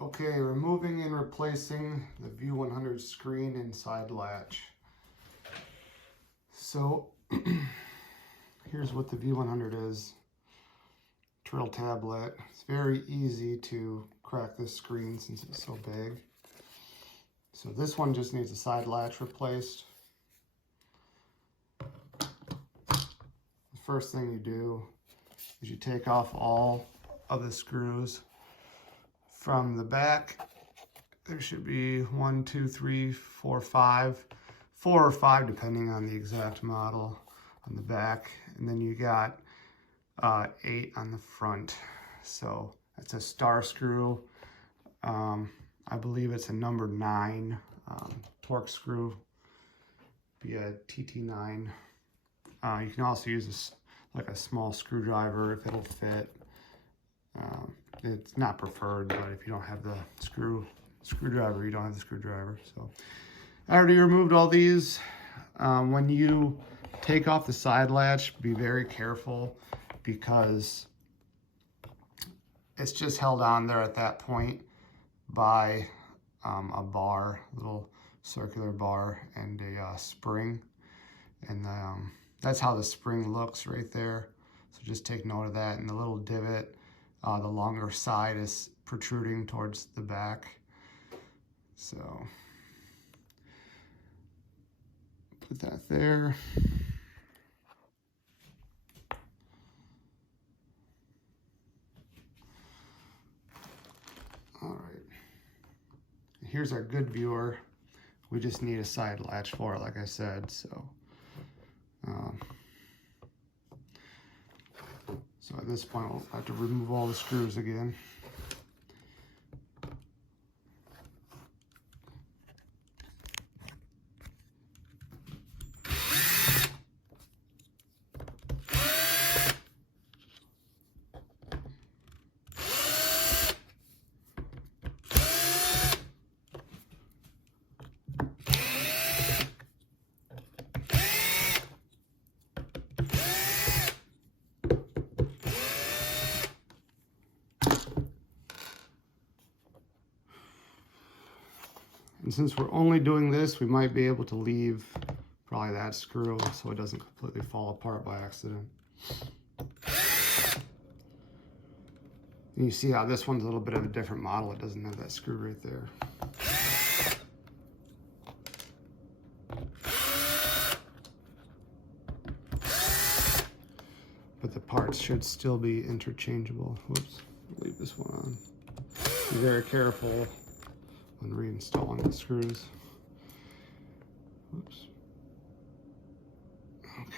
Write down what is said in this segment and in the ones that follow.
Okay, removing and replacing the VU100 screen and side latch. So here's what the VU100 is. Trail tablet. It's very easy to crack this screen since it's so big. So this one just needs a side latch replaced. The first thing you do is you take off all of the screws. From the back, there should be 1, 2, 3, 4, 5, 4 or 5 depending on the exact model on the back, and then you got 8 on the front. So that's a star screw. I believe it's a number 9 torque screw, be a TT9. You can also use like a small screwdriver if it'll fit. It's not preferred, but if you don't have the screwdriver, you don't have the screwdriver. So I already removed all these. When you take off the side latch, be very careful because it's just held on there at that point by a bar, little circular bar, and a spring. And that's how the spring looks right there. So just take note of that. And the little divot, the longer side is protruding towards the back. So put that there. All right. Here's our good viewer. We just need a side latch for it, like I said. So at this point, we'll have to remove all the screws again. And since we're only doing this, we might be able to leave probably that screw so it doesn't completely fall apart by accident. And you see how this one's a little bit of a different model. It doesn't have that screw right there. But the parts should still be interchangeable. Whoops, leave this one on. Be very careful when reinstalling the screws. Whoops. Okay.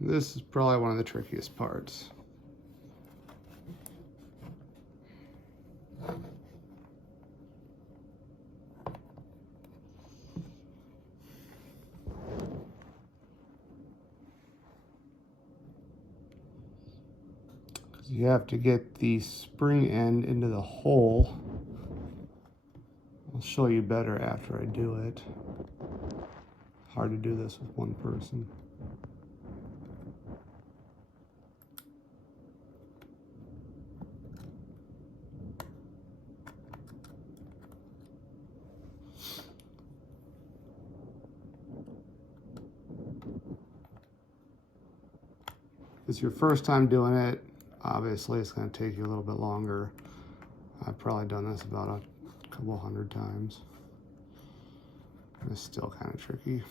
This is probably one of the trickiest parts. You have to get the spring end into the hole. I'll show you better after I do it. Hard to do this with one person. If it's your first time doing it, obviously it's going to take you a little bit longer. I've probably done this about a couple hundred times. And it's still kind of tricky.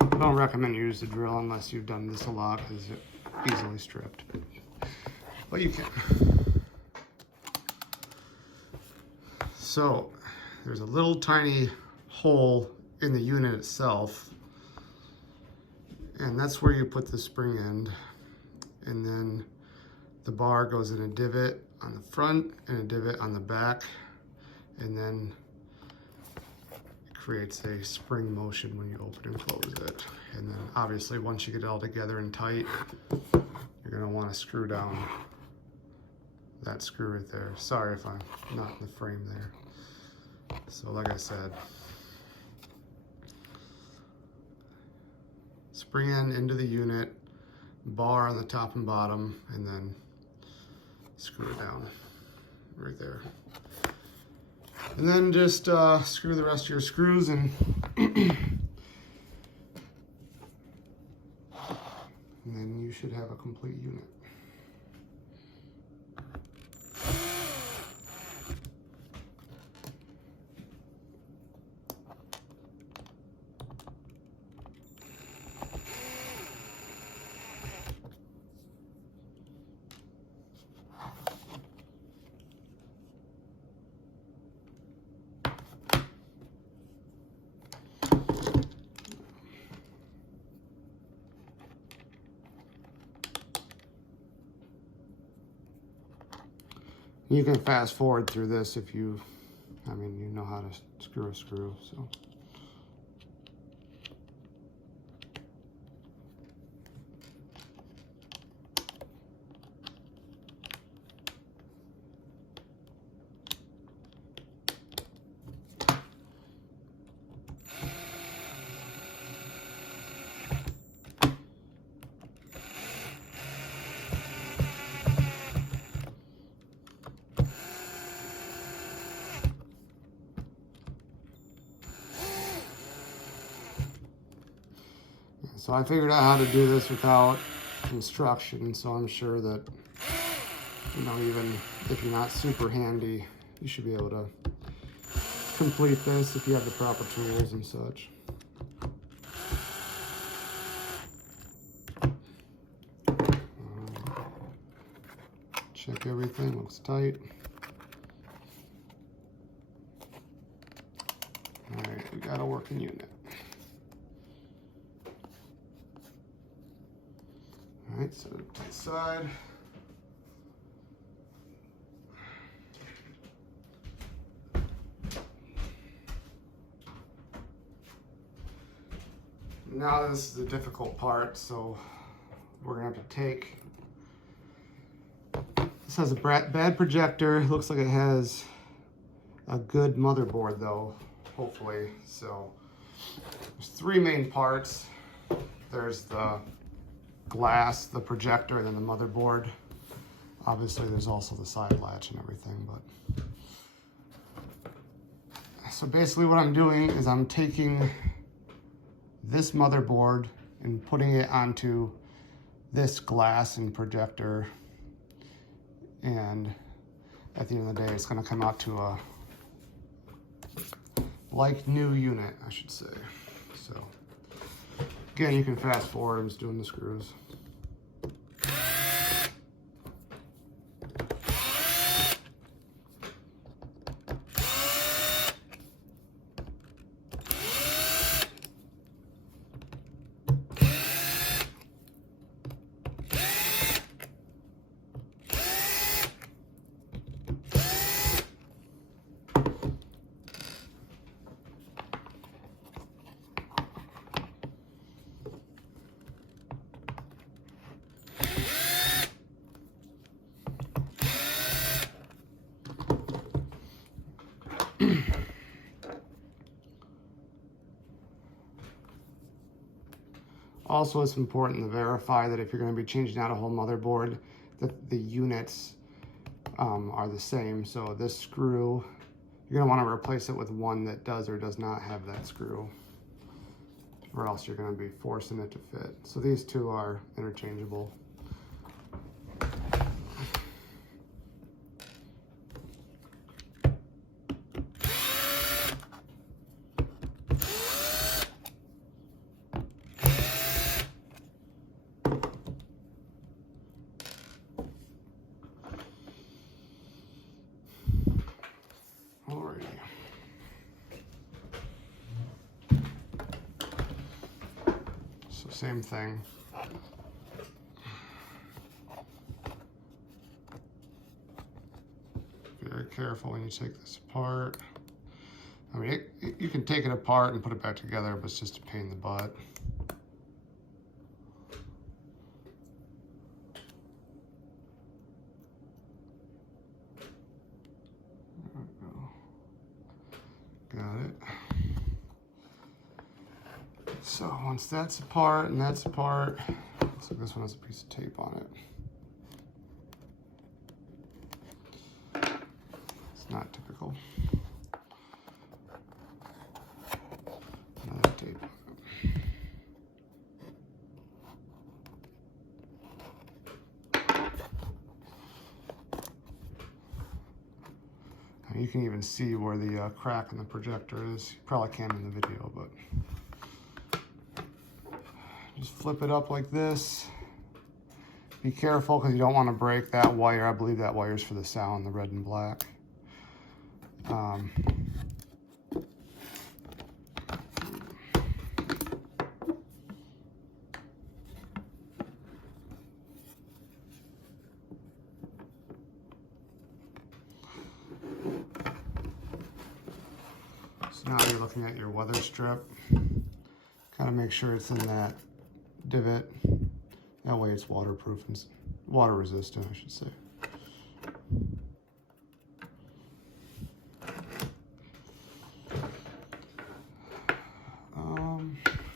I don't recommend you use the drill unless you've done this a lot because it's easily stripped. But you can. So there's a little tiny hole in the unit itself, and that's where you put the spring end. And then the bar goes in a divot on the front and a divot on the back, and then it creates a spring motion when you open and close it. And then obviously once you get it all together and tight, you're going to want to screw down that screw right there. Sorry if I'm not in the frame there. So like I said, spring end into the unit, bar on the top and bottom, and then screw it down right there. And then just screw the rest of your screws and and then you should have a complete unit. You can fast forward through this if you, I mean, you know how to screw a screw, so. So I figured out how to do this without instruction, so I'm sure that, you know, even if you're not super handy, you should be able to complete this if you have the proper tools and such. Check everything, looks tight. All right, we got a working unit. All right, set it to the side. Now this is the difficult part, so we're gonna have to take, this has a bad projector. It looks like it has a good motherboard though, hopefully. So there's three main parts. There's the glass, the projector, and then the motherboard. Obviously there's also the side latch and everything, but so basically what I'm doing is I'm taking this motherboard and putting it onto this glass and projector, and at the end of the day it's going to come out to a like new unit, I should say. So again, you can fast forward. I'm just doing the screws. Also, it's important to verify that if you're going to be changing out a whole motherboard, that the units are the same. So this screw, you're going to want to replace it with one that does or does not have that screw, or else you're going to be forcing it to fit. So these two are interchangeable. Alrighty. same thing. Very careful when you take this apart. I mean, you can take it apart and put it back together, but it's just a pain in the butt. There we go. Got it. So once that's apart and that's apart, looks like this one has a piece of tape on it. It's not typical. Another tape on it. And you can even see where the crack in the projector is. You probably can't in the video, but just flip it up like this. Be careful because you don't want to break that wire. I believe that wire is for the sound, the red and black. So now you're looking at your weather strip. Kind of make sure it's in that divot. That way it's waterproof and water resistant, I should say.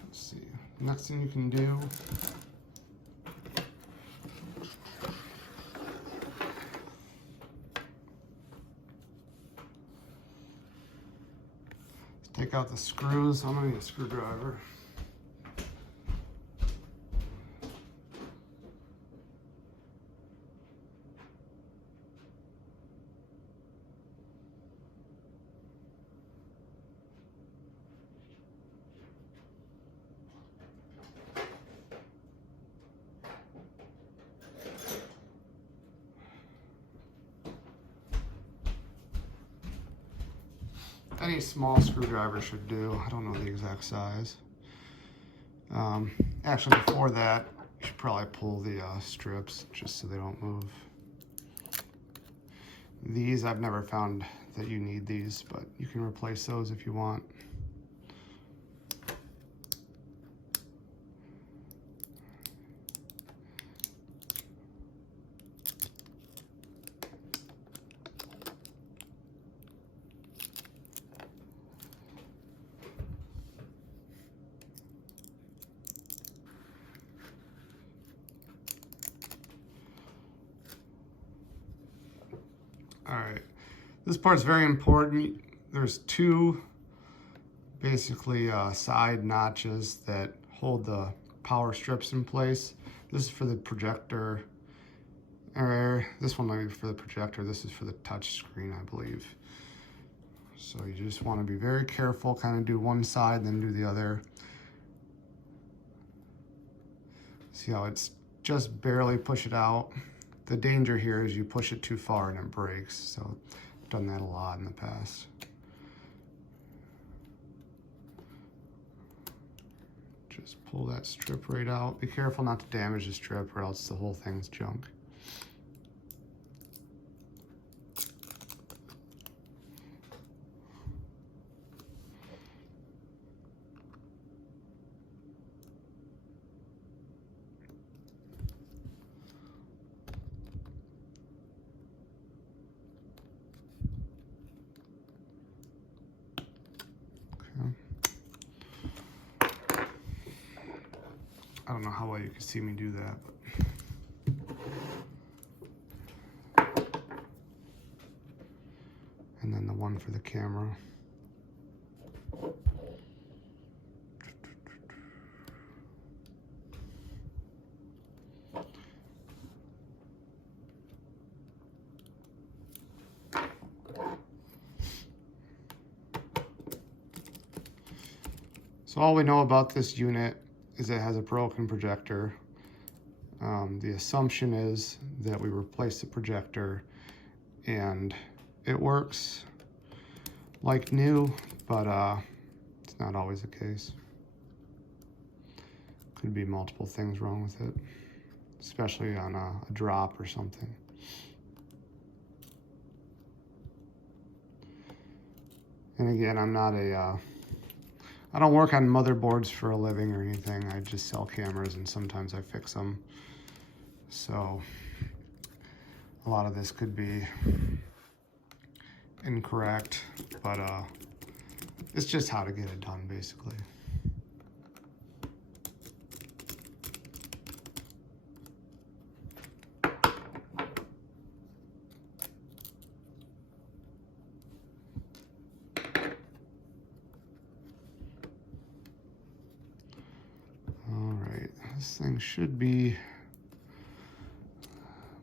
Let's see. Next thing you can do is take out the screws. I'm gonna need a screwdriver. Any small screwdriver should do. I don't know the exact size. Actually, before that, you should probably pull the strips just so they don't move. These, I've never found that you need these, but you can replace those if you want. All right, this part's very important. There's two basically side notches that hold the power strips in place. This is for the projector, or this one might be for the projector. This is for the touch screen, I believe. So you just want to be very careful, kind of do one side, then do the other. See how it's just barely push it out. The danger here is you push it too far and it breaks. So I've done that a lot in the past. Just pull that strip right out. Be careful not to damage the strip or else the whole thing's junk. I don't know how well you can see me do that, but. And then the one for the camera. So all we know about this unit is it has a broken projector. The assumption is that we replace the projector and it works like new, but it's not always the case. Could be multiple things wrong with it, especially on a drop or something. And again, I'm not I don't work on motherboards for a living or anything. I just sell cameras and sometimes I fix them. So a lot of this could be incorrect, but it's just how to get it done, basically. This thing should be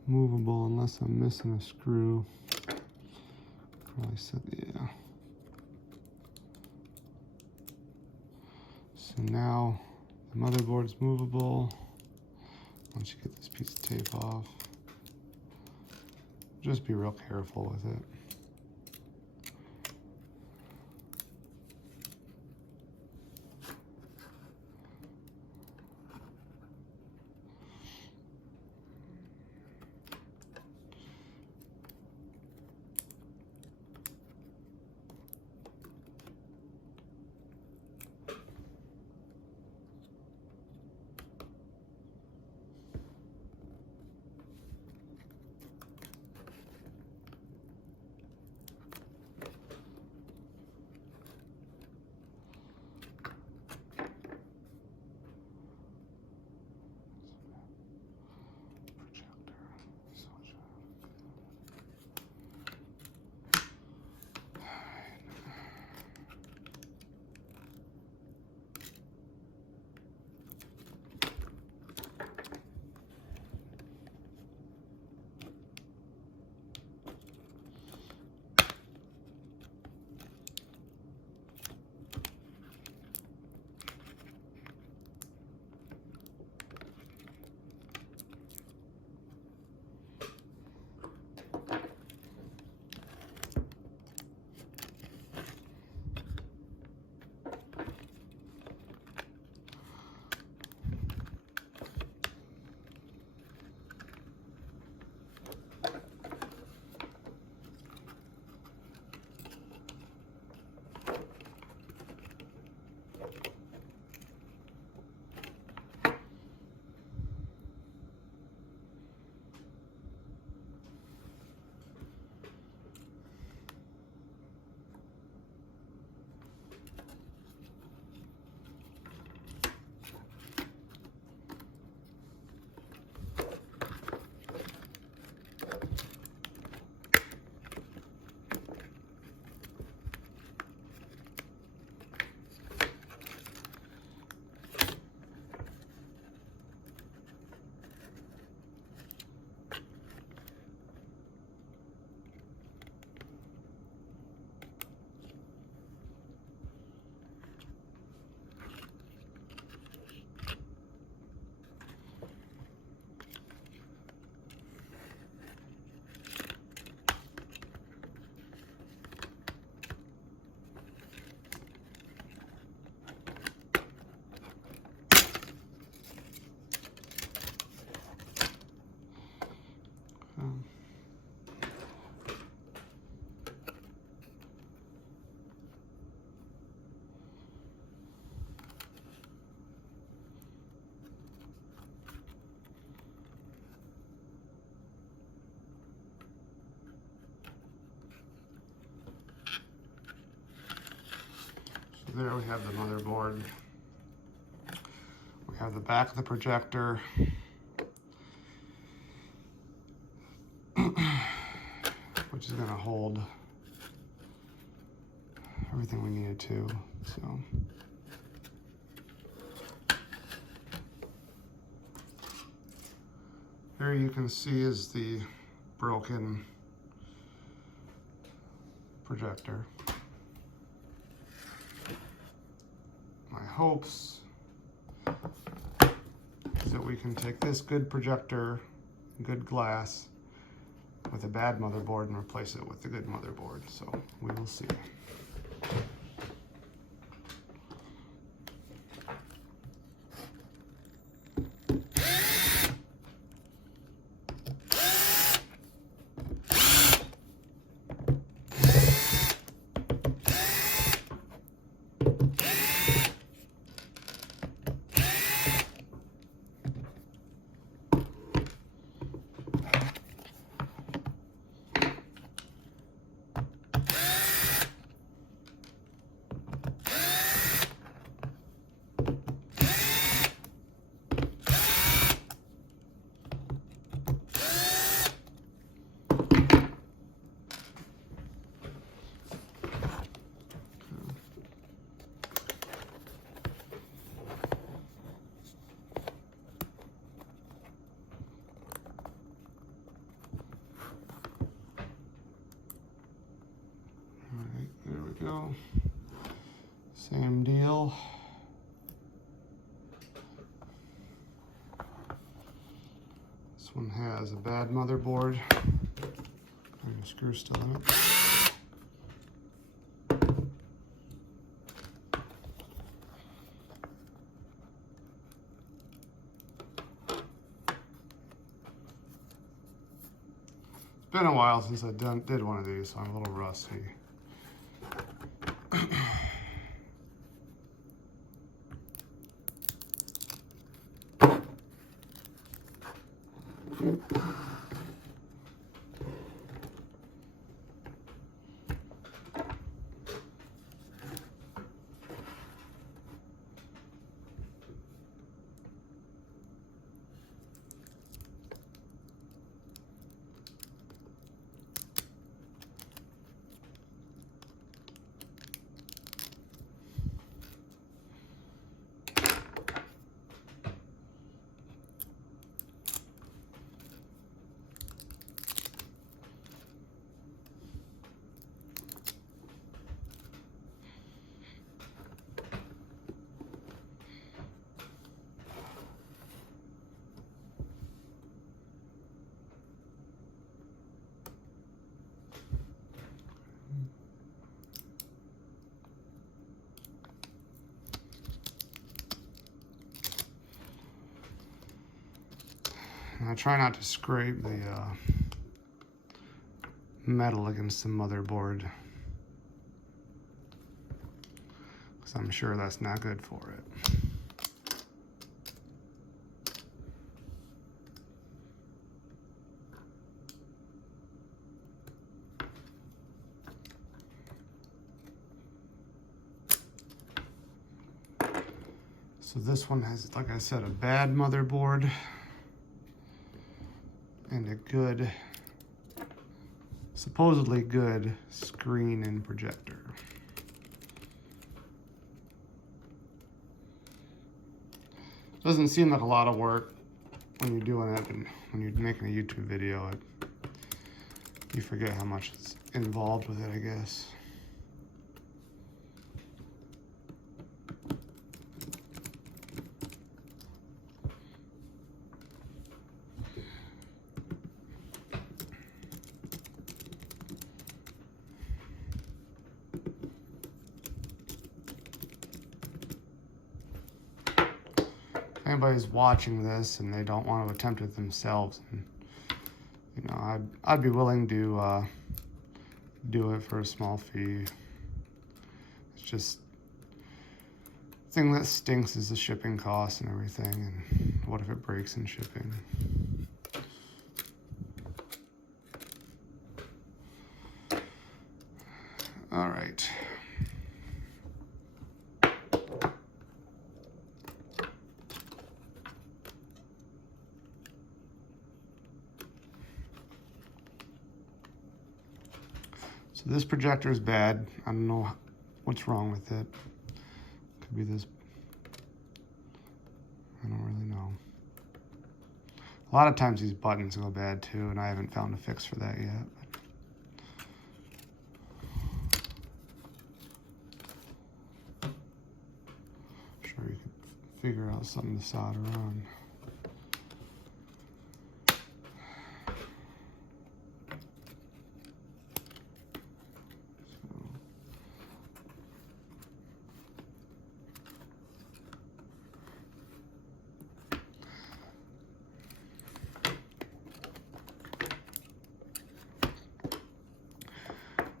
movable unless I'm missing a screw. Probably said, yeah. So now the motherboard's movable. Once you get this piece of tape off, just be real careful with it. There we have the motherboard. We have the back of the projector. Which is gonna hold everything we needed to, so. Here you can see is the broken projector. My hopes is that we can take this good projector, good glass, with a bad motherboard and replace it with the good motherboard. So we will see. Alright, there we go. Same deal. This one has a bad motherboard. And the screw still in it. It's been a while since I did one of these, so I'm a little rusty. And I try not to scrape the metal against the motherboard, because I'm sure that's not good for it. So this one has, like I said, a bad motherboard and a good, supposedly good screen and projector. Doesn't seem like a lot of work when you're doing it, and when you're making a YouTube video, you forget how much is involved with it, I guess. Anybody's watching this and they don't want to attempt it themselves, and you know, I'd be willing to do it for a small fee. It's just the thing that stinks is the shipping costs and everything, and what if it breaks in shipping? All right. So this projector is bad. I don't know what's wrong with it. Could be this. I don't really know. A lot of times these buttons go bad too, and I haven't found a fix for that yet. I'm sure you could figure out something to solder on.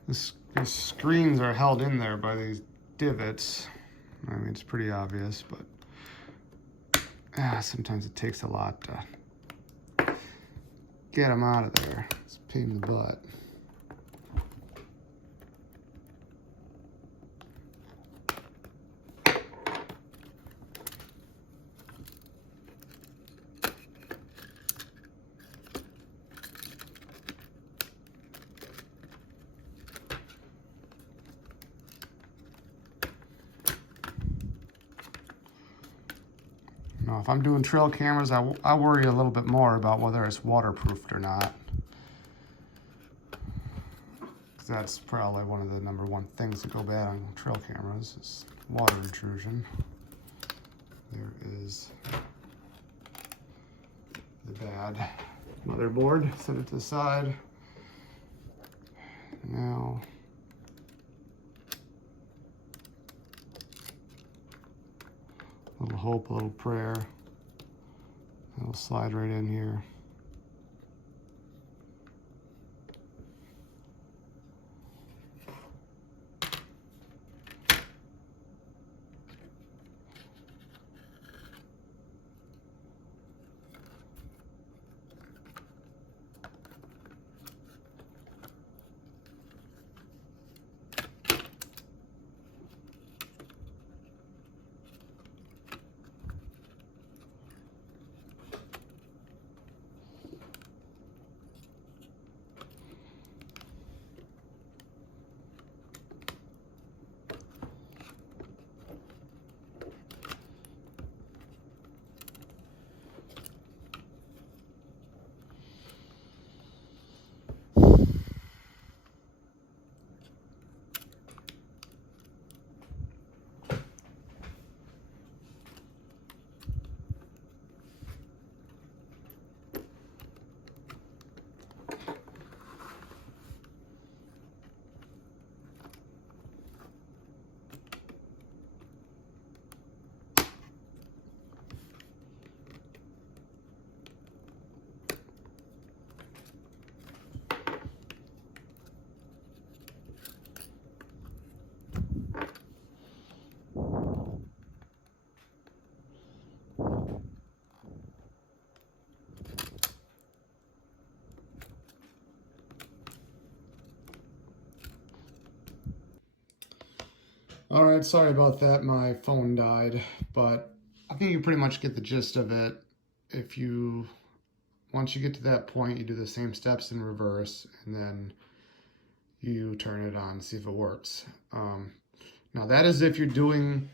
These screens are held in there by these divots. I mean, it's pretty obvious, but sometimes it takes a lot to get them out of there. It's a pain in the butt. Now, if I'm doing trail cameras, I worry a little bit more about whether it's waterproofed or not. that's probably one of the #1 things that go bad on trail cameras is water intrusion. There is the bad motherboard. Set it to the side. Now, a little hope, a little prayer. It'll slide right in here. All right, sorry about that. My phone died, but I think you pretty much get the gist of it. Once you get to that point, you do the same steps in reverse, and then you turn it on, see if it works. Now that is if you're doing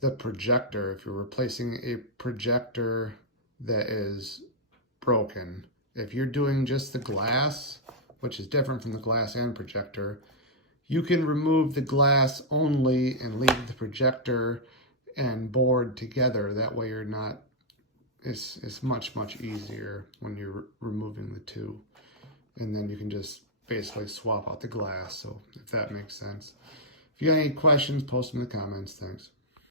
the projector, if you're replacing a projector that is broken. If you're doing just the glass, which is different from the glass and projector, you can remove the glass only and leave the projector and board together. That way you're not, it's much, much easier when you're removing the two. And then you can just basically swap out the glass. So if that makes sense. If you got any questions, post them in the comments. Thanks.